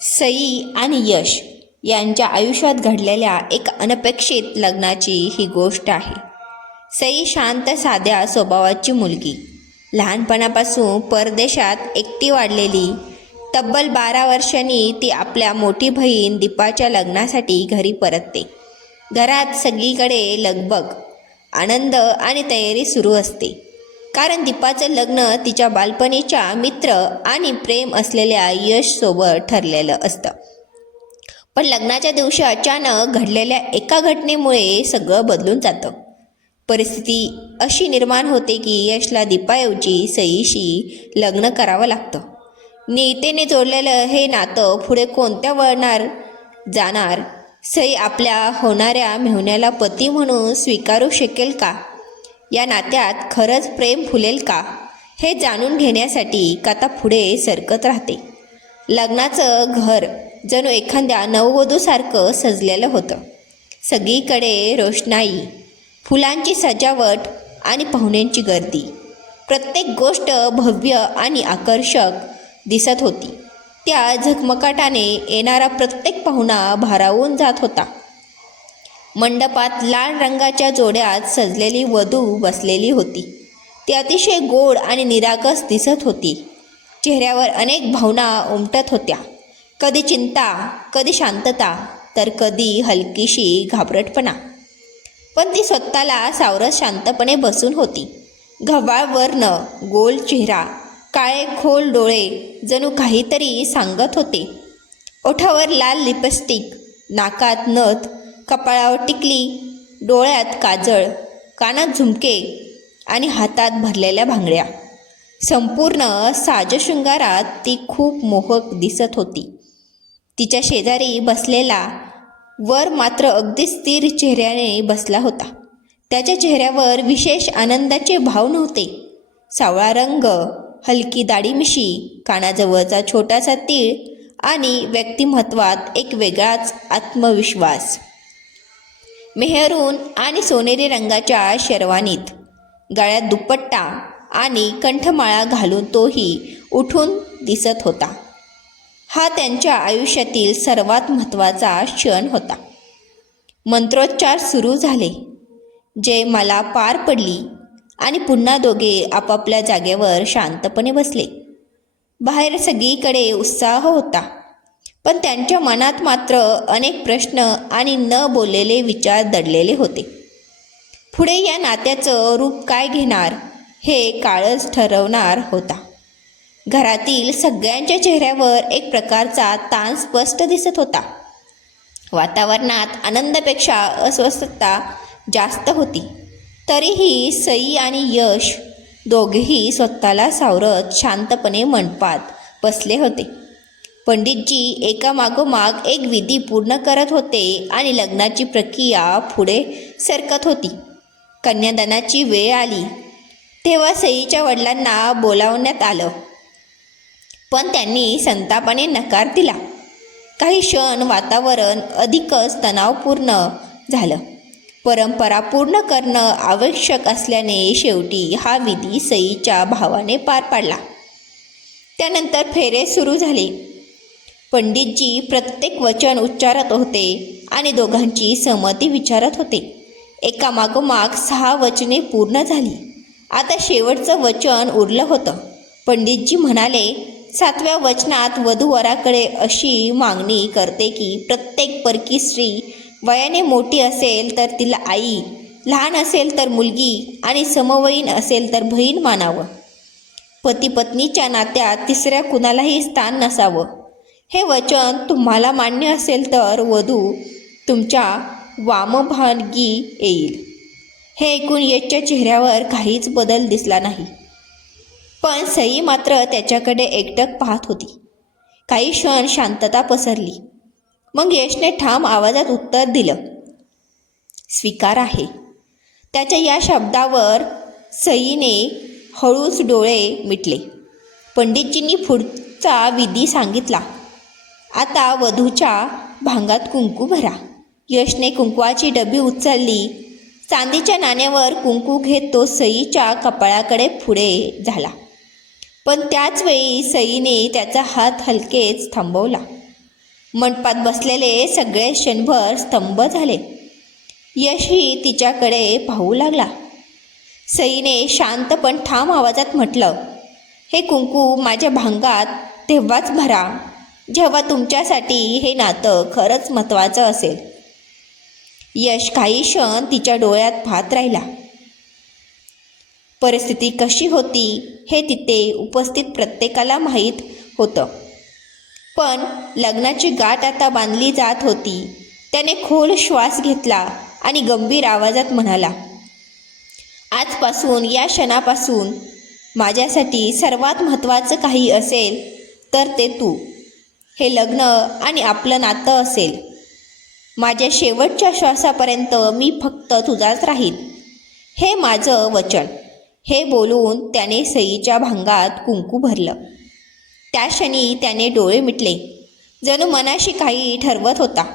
सई आणि यश यांच्या आयुष्यात घडलेल्या एक अनपेक्षित लग्नाची ही गोष्ट आहे. सई शांत साध्या स्वभावाची मुलगी, लहानपणापासून परदेशात एकटी वाढलेली. तब्बल 12 वर्षांनी ती आपल्या मोठी बहीण दीपाच्या लग्नासाठी घरी परतते. घरात सगळीकडे लगबग, आनंद आणि तयारी सुरू असते, कारण दीपाचं लग्न तिच्या बालपणीच्या मित्र आणि प्रेम असलेल्या यशसोबत ठरलेलं असतं. पण लग्नाच्या दिवशी अचानक घडलेल्या एका घटनेमुळे सगळं बदलून जातं. परिस्थिती अशी निर्माण होते की यशला दीपाऐवजी सईशी लग्न करावं लागतं. नीतीने जोडलेलं हे नातं पुढे कोणत्या वळणार जाणार? सई आपल्या होणाऱ्या मेहुण्याला पती म्हणून स्वीकारू शकेल का? या नात्यात खरंच प्रेम फुलेल का? हे जाणून घेण्यासाठी कथा पुढे सरकत राहते. लग्नाचं घर जणू एखाद्या नववधूसारखं सजलेलं होतं. सगळीकडे रोषणाई, फुलांची सजावट आणि पाहुण्यांची गर्दी. प्रत्येक गोष्ट भव्य आणि आकर्षक दिसत होती. त्या झगमगाटाने येणारा प्रत्येक पाहुणा भारावून जात होता. मंडपात लाल रंगाच्या जोड्यात सजलेली वधू बसलेली होती. ती अतिशय गोड आणि निरागस दिसत होती. चेहऱ्यावर अनेक भावना उमटत होत्या. कधी चिंता, कधी शांतता, तर कधी हलकीशी घाबरटपणा. पण ती स्वतःला सावरत शांतपणे बसून होती. गव्हाळ वर्ण, गोल चेहरा, काळे खोल डोळे जणू काहीतरी सांगत होते. ओठावर लाल लिपस्टिक, नाकात नथ, कपाळावर टिकली, डोळ्यात काजळ, कानात झुमके आणि हातात भरलेल्या भांगड्या. संपूर्ण साजशृंगारात ती खूप मोहक दिसत होती. तिच्या शेजारी बसलेला वर मात्र अगदी स्थिर चेहऱ्याने बसला होता. त्याच्या चेहऱ्यावर विशेष आनंदाचे भाव नव्हते. सावळा रंग, हलकी दाढी-मिशी, कानाजवळचा छोटासा तीळ आणि व्यक्तिमत्वात एक वेगळाच आत्मविश्वास. मेहरून आणि सोनेरी रंगाच्या शेरवानीत, गळ्यात दुपट्टा आणि कंठमाळा घालून तोही उठून दिसत होता. हा त्यांच्या आयुष्यातील सर्वात महत्त्वाचा क्षण होता. मंत्रोच्चार सुरू झाले. जयमाला पार पडली आणि पुन्हा दोघे आपापल्या जागेवर शांतपणे बसले. बाहेर सगळीकडे उत्साह होता, पण त्यांच्या मनात मात्र अनेक प्रश्न आणि न बोललेले विचार दडलेले होते. पुढे या नात्याचं रूप काय घेणार हे काळच ठरवणार होता. घरातील सगळ्यांच्या चेहऱ्यावर एक प्रकारचा ताण स्पष्ट दिसत होता. वातावरणात आनंदापेक्षा अस्वस्थता जास्त होती. तरीही सई आणि यश दोघेही स्वतःला सावरत शांतपणे मंडपात बसले होते. पंडितजी एकामागोमाग एक विधी पूर्ण करत होते आणि लग्नाची प्रक्रिया पुढे सरकत होती. कन्यादानाची वेळ आली तेव्हा सईच्या वडिलांना बोलावण्यात आलं, पण त्यांनी संतापाने नकार दिला. काही क्षण वातावरण अधिकच तणावपूर्ण झालं. परंपरा पूर्ण करणं आवश्यक असल्याने शेवटी हा विधी सईच्या भावाने पार पाडला. त्यानंतर फेरे सुरू झाले. पंडितजी प्रत्येक वचन उच्चारत होते आणि दोघांची सहमती विचारत होते. एकामागोमाग 6 वचने पूर्ण झाली. आता शेवटचं वचन उरलं होतं. पंडितजी म्हणाले, 7व्या वचनात वधूवराकडे अशी मागणी करते की प्रत्येक परकी स्त्री वयाने मोठी असेल तर तिला आई, लहान असेल तर मुलगी आणि समवयीन असेल तर बहीण मानावं. पती पत्नीच्या नात्यात तिसऱ्या कुणालाही स्थान नसावं. हे वचन तुम्हाला मान्य असेल तर वधू तुमच्या वामभागी येईल. हे ऐकून यशच्या चेहऱ्यावर काहीच बदल दिसला नाही, पण सई मात्र त्याच्याकडे एकटक पाहत होती. काही क्षण शांतता पसरली. मग यशने ठाम आवाजात उत्तर दिलं, स्वीकार आहे. त्याच्या या शब्दावर सईने हळूच डोळे मिटले. पंडितजींनी पुढचा विधी सांगितला, आता वधूच्या भांगात कुंकू भरा. यशने कुंकवाची डबी उचलली. चांदीच्या नाण्यावर कुंकू घेत तो सईच्या कपाळाकडे पुढे झाला, पण त्याच वेळी सईने त्याचा हात हलकेच थांबवला. मंडपात बसलेले सगळे क्षणभर स्तंभ झाले. यशही तिच्याकडे पाहू लागला. सईने शांत पण ठाम आवाजात म्हटलं, हे कुंकू माझ्या भांगात तेव्हाच भरा जेव्हा तुमच्यासाठी हे नातं खरंच महत्त्वाचं असेल. यश काही क्षण तिच्या डोळ्यात पाहत राहिला. परिस्थिती कशी होती हे तिथे उपस्थित प्रत्येकाला माहीत होतं. पण लग्नाची गाठ आता बांधली जात होती. त्याने खोल श्वास घेतला आणि गंभीर आवाजात म्हणाला, आजपासून, या क्षणापासून माझ्यासाठी सर्वात महत्त्वाचं काही असेल तर ते तू. हे लग्न आणि आपलं नातं असेल. माझ्या शेवटच्या श्वासापर्यंत मी फक्त तुझाच राहीन, हे माझं वचन. हे बोलून त्याने सईच्या भांगात कुंकू भरलं. त्या क्षणी त्याने डोळे मिटले, जणू मनाशी काही ठरवत होता.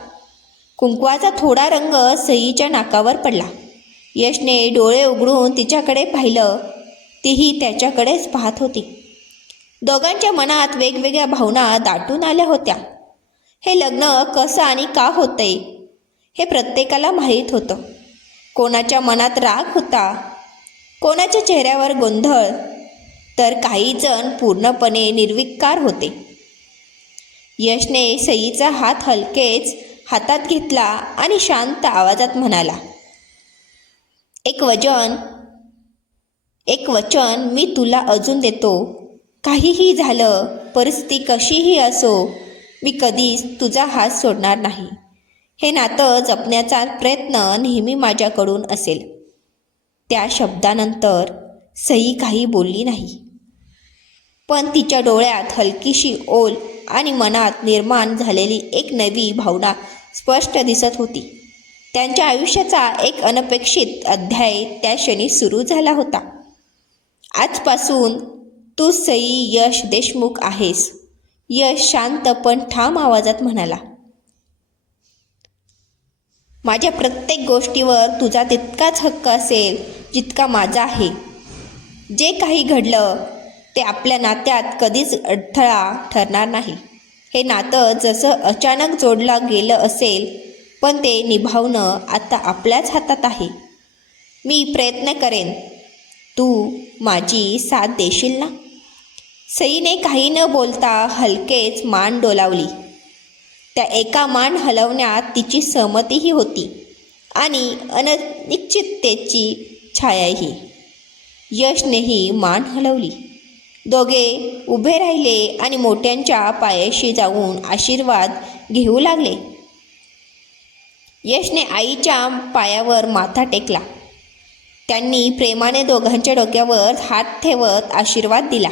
कुंकवाचा थोडा रंग सईच्या नाकावर पडला. यशने डोळे उघडून तिच्याकडे पाहिलं. तीही त्याच्याकडेच पाहत होती. दोघांच्या मनात वेगवेगळ्या भावना दाटून आल्या होत्या. हे लग्न कसं आणि का होतंय हे प्रत्येकाला माहीत होतं. कोणाच्या मनात राग होता, कोणाच्या चेहऱ्यावर गोंधळ, तर काही जण पूर्णपणे निर्विकार होते. यशने सईचा हात हलकेच हातात घेतला आणि शांत आवाजात म्हणाला, एक वचन मी तुला अजून देतो. काहीही झालं, परिस्थिती कशीही असो, मी कधीच तुझा हात सोडणार नाही. हे नातं जपण्याचा प्रयत्न नेहमी माझ्याकडून असेल. त्या शब्दानंतर सई काही बोलली नाही. पण तिच्या डोळ्यात हलकीशी ओल आणि मनात निर्माण झालेली एक नवी भावना स्पष्ट दिसत होती. त्यांच्या आयुष्याचा एक अनपेक्षित अध्याय त्या क्षणी सुरू झाला होता. आजपासून तू सई यश देशमुख आहेस. यश शांत पण ठाम आवाजात म्हणाला, माझ्या प्रत्येक गोष्टीवर तुझा तितकाच हक्क असेल जितका माझा आहे. जे काही घडलं ते आपल्या नात्यात कधीच अडथळा ठरणार नाही. हे नातं जसं अचानक जोडलं गेलं असेल, पण ते निभावणं आता आपल्याच हातात आहे. मी प्रयत्न करेन. तू माझी साथ देशील ना? सईने काही न बोलता हलकेच मान डोलावली. त्या एका मान हलवण्यात तिची सहमतीही होती आणि अनिश्चिततेची छायाही. यशनेही मान हलवली. दोघे उभे राहिले आणि मोठ्यांच्या पायाशी जाऊन आशीर्वाद घेऊ लागले. यशने आईच्या पायावर माथा टेकला. त्यांनी प्रेमाने दोघांच्या डोक्यावर हात ठेवत आशीर्वाद दिला.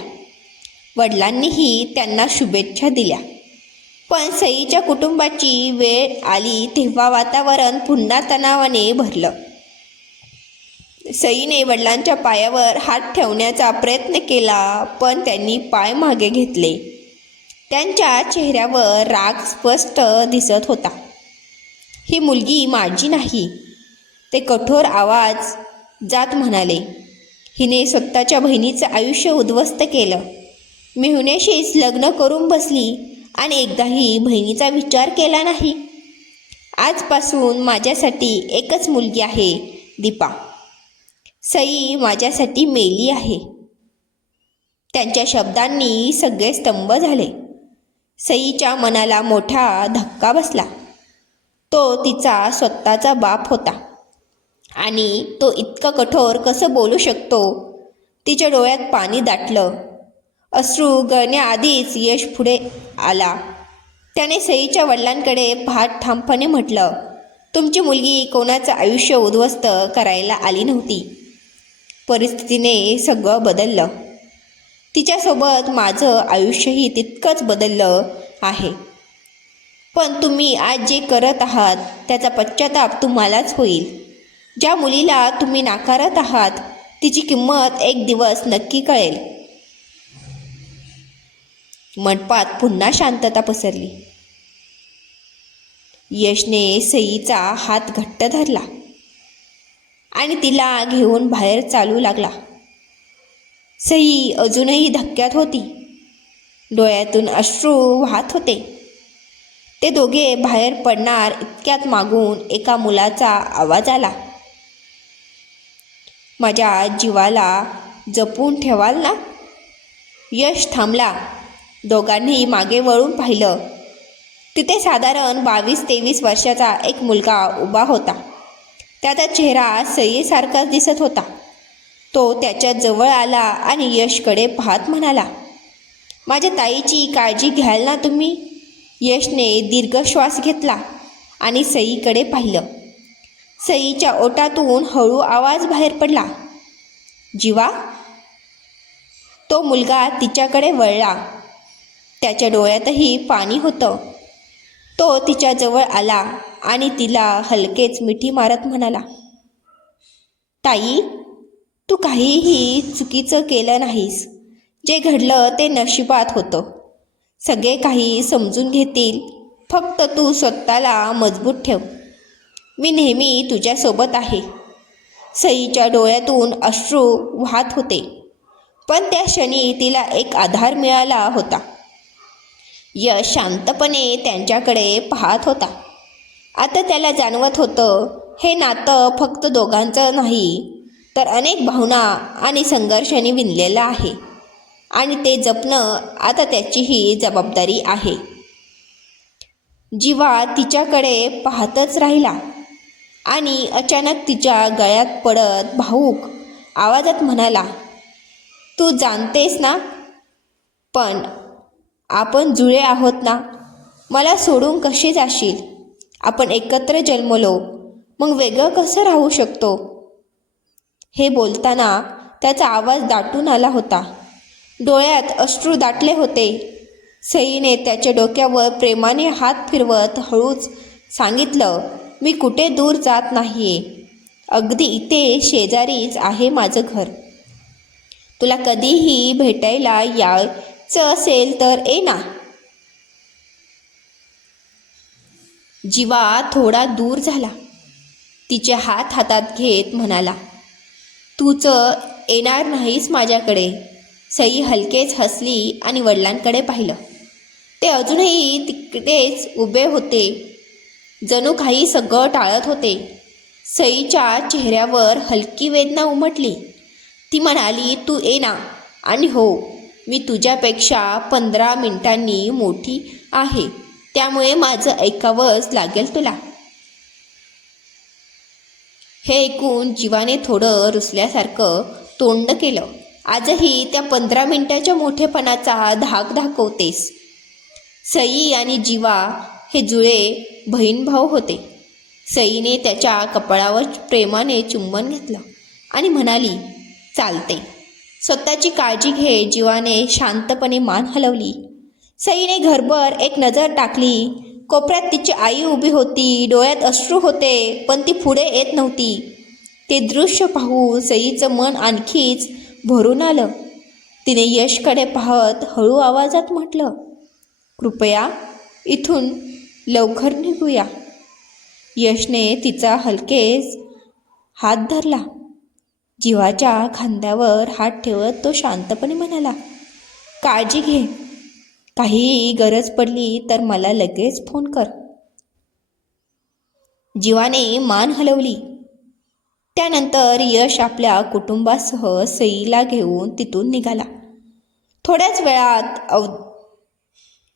वडिलांनीही त्यांना शुभेच्छा दिल्या. पण सईच्या कुटुंबाची वेळ आली तेव्हा वातावरण पुन्हा तणावाने भरलं. सईने वडिलांच्या पायावर हात ठेवण्याचा प्रयत्न केला, पण त्यांनी पाय मागे घेतले. त्यांच्या चेहऱ्यावर राग स्पष्ट दिसत होता. ही मुलगी माझी नाही, ते कठोर आवाज जात म्हणाले. हिने स्वतःच्या बहिणीचं आयुष्य उद्ध्वस्त केलं. मेहुण्याशीच लग्न करून बसली आणि एकदाही बहिणीचा विचार केला नाही. आजपासून माझ्यासाठी एकच मुलगी आहे, दीपा. सई माझ्यासाठी मेली आहे. त्यांच्या शब्दांनी सगळे स्तंभ झाले. सईच्या मनाला मोठा धक्का बसला. तो तिचा स्वतःचा बाप होता आणि तो इतकं कठोर कसं बोलू शकतो? तिच्या डोळ्यात पाणी दाटलं. अश्रू गळण्याआधीच यश पुढे आला. त्याने सईच्या वडिलांकडे पाहत ठामपणे म्हटलं, तुमची मुलगी कोणाचं आयुष्य उद्ध्वस्त करायला आली नव्हती. परिस्थितीने सगळं बदललं. तिच्यासोबत माझं आयुष्यही तितकंच बदललं आहे. पण तुम्ही आज जे करत आहात त्याचा पश्चाताप तुम्हालाच होईल. ज्या मुलीला तुम्ही नाकारत आहात तिची किंमत एक दिवस नक्की कळेल. मंडपात पुन्हा शांतता पसरली. यशने सईचा हात घट्ट धरला आणि तिला घेऊन बाहेर चालू लागला. सई अजूनही धक्क्यात होती. डोळ्यातून अश्रू वाहत होते. ते दोघे बाहेर पडणार इतक्यात मागून एका मुलाचा आवाज आला. माझ्या जीवाला जपून ठेवाल ना? यश थांबला. दोघांनी मागे वळून पाहिलं. तिथे साधारण 22-23 वर्षाचा एक मुलगा उभा होता. त्याचा चेहरा सईसारखाच दिसत होता. तो त्याच्या जवळ आला आणि यशकडे पाहत म्हणाला, माझ्या ताईची काळजी घ्याल ना तुम्ही? यशने दीर्घ श्वास घेतला आणि सईकडे पाहिलं. सईच्या ओठातून हळू आवाज बाहेर पडला, जीवा. तो मुलगा तिच्याकडे वळला. त्याच्या डोळ्यातही पाणी होतं. तो तिच्याजवळ आला आणि तिला हलकेच मिठी मारत म्हणाला, ताई, तू काहीही चुकीचं केलं नाहीस. जे घडलं ते नशिबात होतं. सगळे काही समजून घेतील. फक्त तू स्वतःला मजबूत ठेव. मी नेहमी तुझ्यासोबत आहे. सईच्या डोळ्यातून अश्रू वाहत होते, पण त्या क्षणी तिला एक आधार मिळाला होता. यश शांतपणे त्यांच्याकडे पाहत होता. आता त्याला जाणवत होतं, हे नातं फक्त दोघांचं नाही, तर अनेक भावना आणि संघर्षांनी विणलेलं आहे आणि ते जपणं आता त्याचीही जबाबदारी आहे. जीवा तिच्याकडे पाहतच राहिला आणि अचानक तिच्या गळ्यात पडत भाऊक आवाजात म्हणाला, तू जाणतेस ना, पण आपण जुळे आहोत ना? मला सोडून कशी जाशील? आपण एकत्र जन्मलो, मग वेगळं कसं राहू शकतो? हे बोलताना त्याचा आवाज दाटून आला होता. डोळ्यात अश्रू दाटले होते. सईने त्याच्या डोक्यावर प्रेमाने हात फिरवत हळूच सांगितलं, मी कुठे दूर जात नाहीये. अगदी इथे शेजारीच आहे माझं घर. तुला कधीही भेटायला यायचं असेल तर ये ना. जीवा थोडा दूर झाला. तिचे हात हातात घेत म्हणाला, तूच येणार नाहीस माझ्याकडे? सई हलकेच हसली आणि वडिलांकडे पाहिलं. ते अजूनही तिकडेच उभे होते, जणू काही सगळं टाळत होते. सईच्या चेहऱ्यावर हलकी वेदना उमटली. ती म्हणाली, तू ये ना. आणि हो, मी तुझ्यापेक्षा 15 मिनिटांनी मोठी आहे, त्यामुळे माझं ऐकावंच लागेल तुला. हे ऐकून जीवाने थोडं रुसल्यासारखं तोंड केलं. आजही त्या 15 मिनिटाच्या मोठेपणाचा धाक दाखवतेस. सई आणि जीवा हे जुळे बहीण भाऊ होते. सईने त्याच्या कपाळावर प्रेमाने चुंबन घेतलं आणि म्हणाली, चालते, स्वतःची काळजी घे. जीवाने शांतपणे मान हलवली. सईने घरभर एक नजर टाकली. कोपऱ्यात तिची आई उभी होती. डोळ्यात अश्रू होते, पण ती पुढे येत नव्हती. ते दृश्य पाहून सईचं मन आणखीच भरून आलं. तिने यशकडे पाहत हळू आवाजात म्हटलं, कृपया इथून लवकर निघूया. यशने तिचा हलकेच हात धरला. जीवाच्या खांद्यावर हात ठेवत तो शांतपणे म्हणाला, काळजी घे. काहीही गरज पडली तर मला लगेच फोन कर. जीवाने मान हलवली. त्यानंतर यश आपल्या कुटुंबासह सईला घेऊन तिथून निघाला. थोड्याच वेळात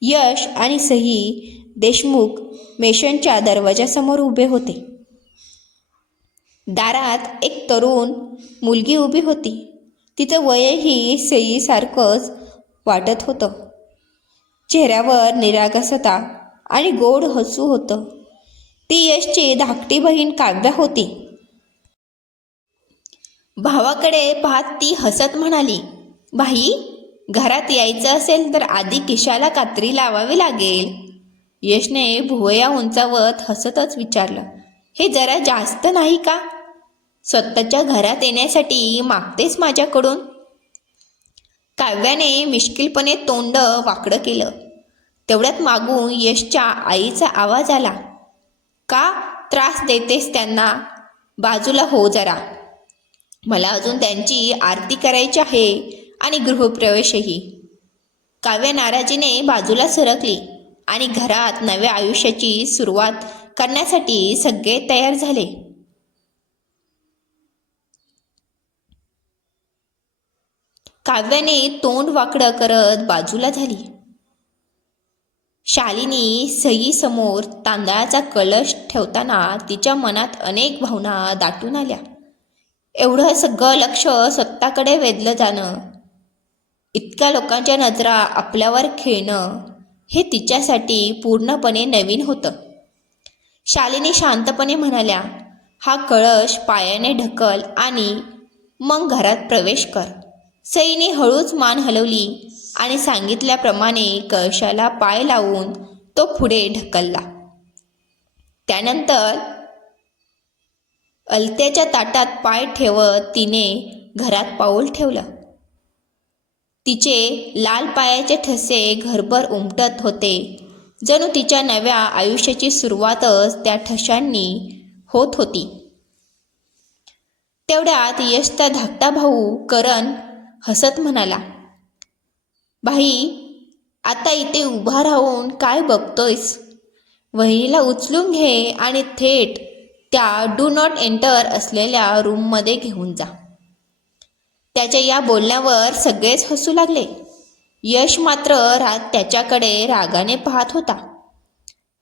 यश आणि सई देशमुख मेशनच्या दरवाजासमोर उभे होते. दारात एक तरुण मुलगी उभी होती. तिचं वयही सईसारखंच वाटत होतं. चेहऱ्यावर निरागसता आणि गोड हसू होतं. ती यशची धाकटी बहीण काव्या होती. भावाकडे पाहत ती हसत म्हणाली, भाई, घरात यायचं असेल तर आधी केशाला कात्री लावावी लागेल. यशने भुवया उंचावत हसतच विचारलं, हे जरा जास्त नाही का? स्वतःच्या घरात येण्यासाठी मागतेस माझ्याकडून? काव्याने मिश्किलपणे तोंड वाकडं केलं. तेवढ्यात मागून यशच्या आईचा आवाज आला, का त्रास देतेस त्यांना? बाजूला हो जरा. मला अजून त्यांची आरती करायची आहे आणि गृहप्रवेशही. काव्या नाराजीने बाजूला सरकली आणि घरात नव्या आयुष्याची सुरुवात करण्यासाठी सगळे तयार झाले. काव्याने तोंड वाकडं करत बाजूला झाली. शालिनी सईसमोर तांदळाचा कलश ठेवताना तिच्या मनात अनेक भावना दाटून आल्या. एवढं सगळं लक्ष स्वतःकडे वेधलं जाणं, इतक्या लोकांच्या नजरा आपल्यावर खेळणं, हे तिच्यासाठी पूर्णपणे नवीन होतं. शालिनी शांतपणे म्हणाल्या, हा कळश पायाने ढकल आणि मग घरात प्रवेश कर. सईने हळूच मान हलवली आणि सांगितल्याप्रमाणे कळशाला पाय लावून तो पुढे ढकलला. त्यानंतर अलत्याच्या ताटात पाय ठेवत तिने घरात पाऊल ठेवलं. तिचे लाल पायाचे ठसे घरभर उमटत होते, जणू तिच्या नव्या आयुष्याची सुरुवातच त्या ठशांनी होत होती. तेवढ्यात यशचा धाकटा भाऊ करण हसत म्हणाला, भाई, आता इथे उभा राहून काय बघतोयस? वहिनीला उचलून घे आणि थेट त्या डू नॉट एंटर असलेल्या रूममध्ये घेऊन जा. त्याच्या या बोलण्यावर सगळेच हसू लागले. यश मात्र त्याच्याकडे रागाने पाहत होता,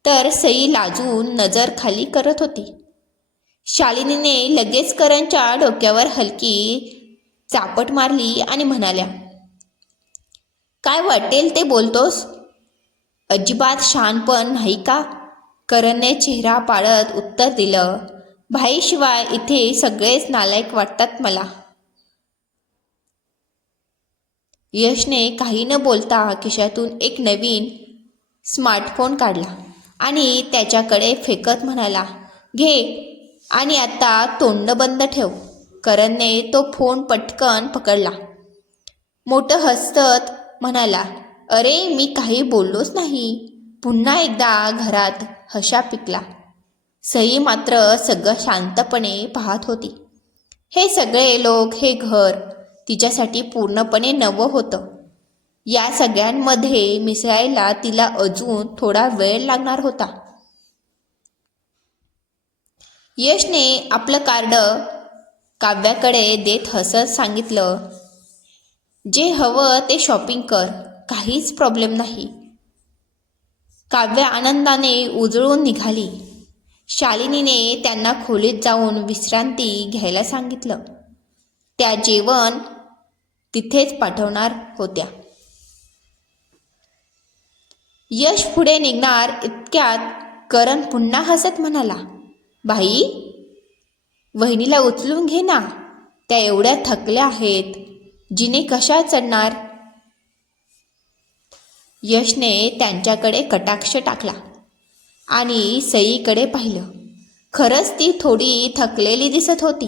तर सई लाजून नजर खाली करत होती. शालिनीने लगेच करणच्या डोक्यावर हलकी चापट मारली आणि म्हणाल्या, काय वाटेल ते बोलतोस? अजिबात शहाणपण नाही का? करणने चेहरा पाडत उत्तर दिलं, भाईशिवाय इथे सगळेच नालायक वाटतात मला. यशने काही न बोलता खिशातून एक नवीन स्मार्टफोन काढला आणि त्याच्याकडे फेकत म्हणाला, घे आणि आता तोंड बंद ठेव. करणने तो फोन पटकन पकडला. मोठं हसत म्हणाला, अरे मी काही बोललोच नाही. पुन्हा एकदा घरात हशा पिकला. सई मात्र सगळं शांतपणे पाहत होती. हे सगळे लोक, हे घर तिच्यासाठी पूर्णपणे नवं होतं. या सगळ्यांमध्ये मिसळायला तिला अजून थोडा वेळ लागणार होता. यशने आपलं कार्ड काव्याकडे देत हसत सांगितलं, जे हवं ते शॉपिंग कर, काहीच प्रॉब्लेम नाही. काव्या आनंदाने उजळून निघाली. शालिनीने त्यांना खोलीत जाऊन विश्रांती घ्यायला सांगितलं. त्या जेवण तिथेच पाठवणार होत्या. यश पुढे निघणार इतक्यात करण पुन्हा हसत म्हणाला, बाई, वहिनीला उचलून घे ना, त्या एवढ्या थकल्या आहेत, जिने कशा चढणार? यशने त्यांच्याकडे कटाक्ष टाकला आणि सईकडे पाहिलं. खरंच ती थोडी थकलेली दिसत होती.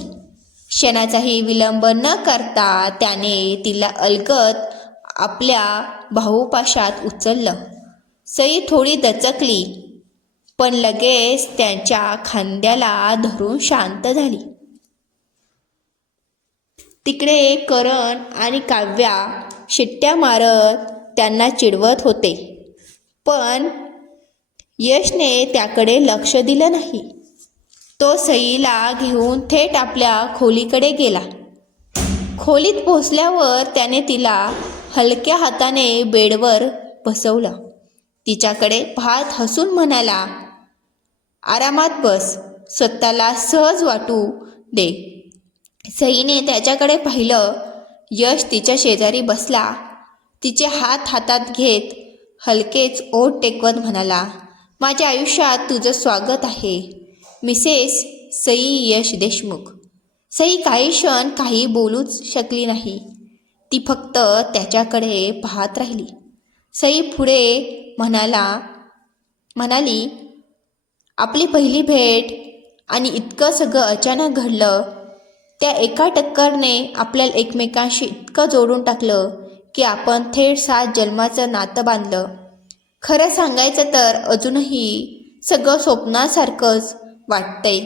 क्षणाचाही विलंब न करता त्याने तिला अलगद आपल्या बाहुपाशात उचललं. सई थोडी दचकली, पण लगेच त्यांच्या खांद्याला धरून शांत झाली. तिकडे करण आणि काव्या शिट्ट्या मारत त्यांना चिडवत होते, पण यशने त्याकडे लक्ष दिलं नाही. तो सईला घेऊन थेट आपल्या खोलीकडे गेला. खोलीत पोहोचल्यावर त्याने तिला हलक्या हाताने बेडवर बसवलं. तिच्याकडे पाहत हसून म्हणाला, आरामात बस, स्वतःला सहज वाटू दे. सईने त्याच्याकडे पाहिलं. यश तिच्या शेजारी बसला. तिचे हात हातात घेत हलकेच ओठ टेकवत म्हणाला, माझ्या आयुष्यात तुझं स्वागत आहे, मिसेस सई यश देशमुख. सई काही क्षण काही बोलूच शकली नाही. ती फक्त त्याच्याकडे पाहत राहिली. सई पुढे म्हणाली, आपली पहिली भेट आणि इतकं सगळं अचानक घडलं, त्या एका टक्करने आपल्याला एकमेकांशी इतकं जोडून टाकलं की आपण थेट 7 जन्माचं नातं बांधलं. खरं सांगायचं तर अजूनही सगळं स्वप्नासारखंच वाटतंय.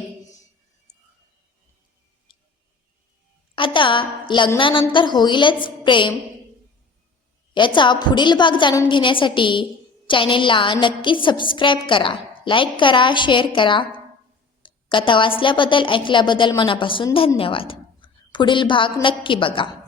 आता लग्नानंतर होईलच प्रेम, याचा पुढील भाग जाणून घेण्यासाठी चॅनेलला नक्कीच सबस्क्राईब करा, लाईक करा, शेअर करा. कथा वाचल्याबद्दल, ऐकल्याबद्दल मनापासून धन्यवाद. पुढील भाग नक्की बघा.